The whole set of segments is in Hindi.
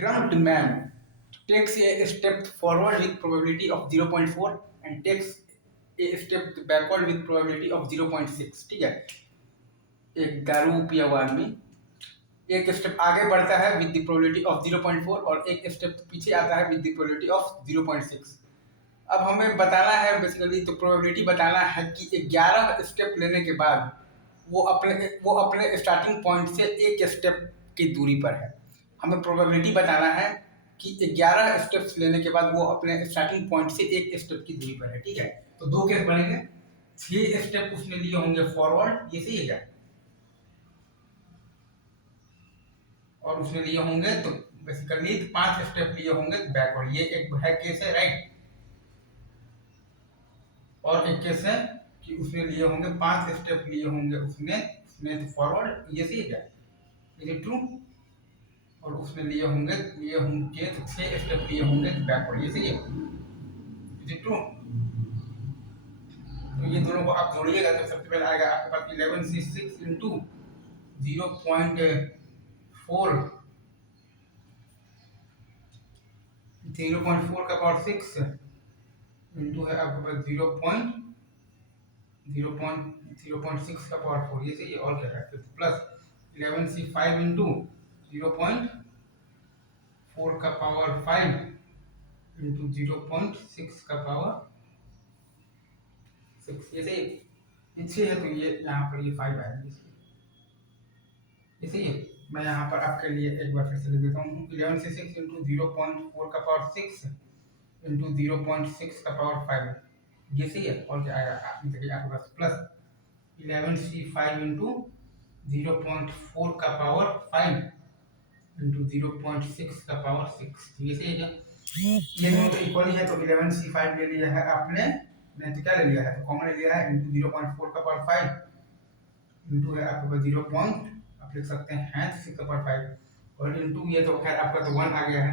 Drunk man takes a step forward with probability of 0.4 and takes a step backward with probability of 0.6. ठीक है, एक दारू पिया हुआ आदमी एक स्टेप आगे बढ़ता है विद द प्रोबेबिलिटी ऑफ 0.4 और एक स्टेप पीछे आता है विद द प्रोबेबिलिटी ऑफ 0.6। अब हमें बताना है बेसिकली, तो प्रोबेबिलिटी बताना है कि 11 स्टेप लेने के बाद वो अपने स्टार्टिंग पॉइंट से एक स्टेप की दूरी पर है। हमें प्रोबेबिलिटी बताना है कि 11 स्टेप्स लेने के बाद वो अपने स्टार्टिंग पॉइंट से एक स्टेप की दूरी पर है। ठीक है, तो दो केस बनेंगे। 6 स्टेप उसने लिए होंगे फॉरवर्ड, ये सही है क्या, और उसने लिए होंगे तो बेसिकली 5 स्टेप लिए होंगे बैकवर्ड। ये एक है केस है, राइट। और एक केस है कि उसने लिए होंगे 5 स्टेप लिए होंगे उसने तो फॉरवर्ड, ये सही है क्या, ये ट्रू। और उसने लिए होंगे तो 6 स्टेप लिए होंगे बैकवर्ड, ये सही है, ये ट्रू। तो ये दोनों को आप जोड़िएगा तो सबसे पहले आएगा आपके पास 11c6 इंटू 0.4 0.4 का पावर 6 इंटू है आपके पास 0.6 का पावर 4, ये सही है। और क्या है, तो प्लस 11c5 इंटू 0.4 का पावर 5 इंटू 0.6 का पावर 6, ये सही है। ये 6 है तो ये यहाँ पर ये 5 आएगा, ये सही है। मैं यहाँ पर आपके लिए एक बार फिर से लिख देता हूँ। 11c6 इंटू 0.4 का पावर 6 इंटू 0.6 का पावर 5, ये सही है। और क्या आएगा, देखिए आपके पास प्लस 11c5 इंटू 0.4 का पावर 5 इंटू 0.6 का पावर 6, ये सही है क्या। ये दोनों तो इक्वली है, तो 11c5 ले लिया है आपने, नहीं तो क्या ले लिया है, तो कॉमन ले लिया है, इंटू 0.4 का पावर 5 इंटू है आपके पास 0. आप लिख सकते हैं 6 का पावर 5 और इंटू ये तो खैर आपका तो 1 आ गया है।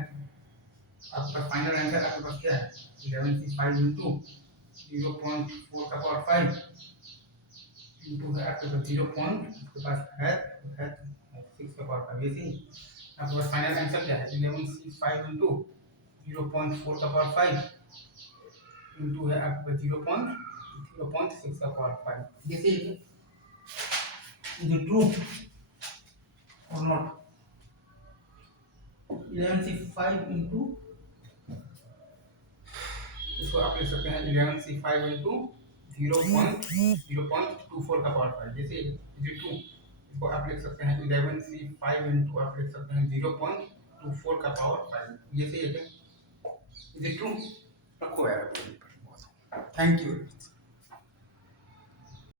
आपका फाइनल आंसर आपके पास क्या है, 11c5 इंटू 0.4 का पावर 5 इंटू है आपके पास 0. आपके पास है 6 का पावर 5, ये सही। आपके पास फाइनल आंसर क्या है, 11c5 इंटू 0.4 का पावर 5 इंटू है आपके पास 0.6 का पावर 5, ये सही है। इज इट ट्रू और नॉट। 11c5 इंटू, इसको आप लिख सकते हैं 11c5 इंटू 0.24 का पावर 5, जैसे इज इट ट्रू। इसको आप लिख सकते हैं 11c5 इंटू आप लिख सकते हैं 0.24 का पावर 5, ये सही है क्या, इज इट ट्रू। रखो यार, थैंक यू।